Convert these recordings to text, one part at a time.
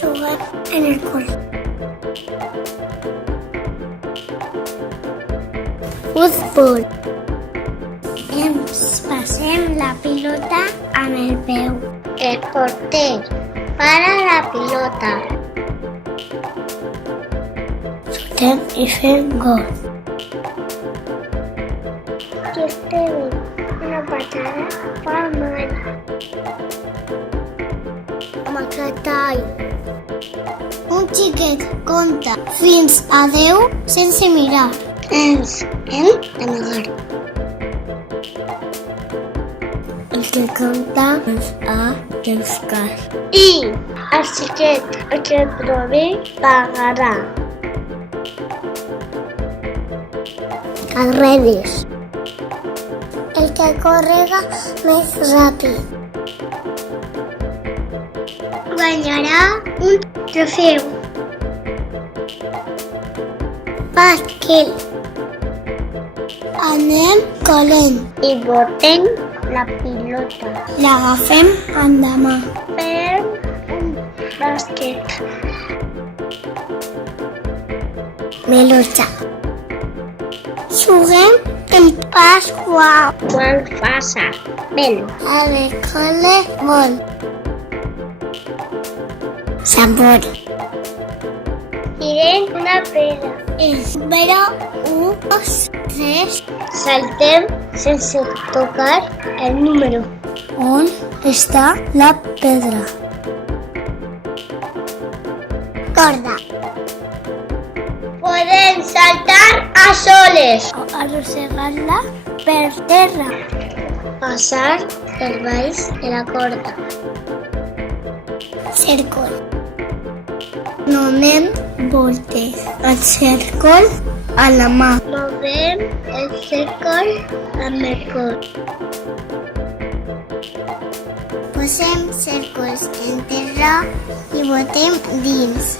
Jugar en el cole. Futbol. Ens passem la pilota amb el peu. El porter para la pilota. Xutem i fem gol. Qui té una patada fa mal. Amb aquest tall. Un xiquet compta fins a 10 sense mirar. Ens hem d'amagar. El que compta ens ha de buscar. I el xiquet que trobi pagarà. Carreres. El que correga més ràpid guanyarà un trofeu. Bàsquet. Anem corrent i botem la pilota. L'agafem amb la mà. Fem un bàsquet. Melotxa. Juguem en Pasqua. Quan passa? Ven. A l'escola vol. Sabor. Tirem una pedra. Espera 1, 2, 3. Saltem sense tocar el número. On està la pedra? Corda. Podem saltar a soles. O arrossegar-la per terra. Passar per baix de la corda. Cèrcol. Donem voltes al cèrcol a la mà. Movem el cèrcol amb el cor. Posem cèrcols en terra i botem dins.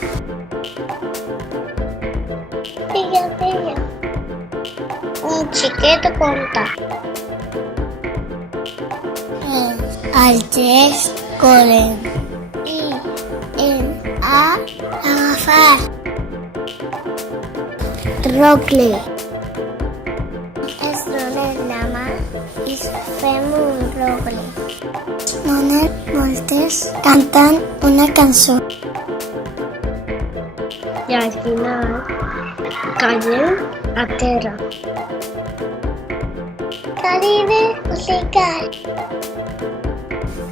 Pilla. Un xiquet compta. Els altres corren. I hem d'agafar. Rocle. Es donem la mà i fem un rocle. Donem voltes cantant una cançó. I al final caiem a terra. Caribe musical.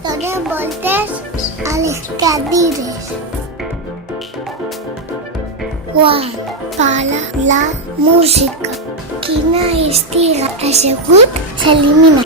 Donem voltes a les cadires. Quan para la música, quina estiga assegut s'elimina.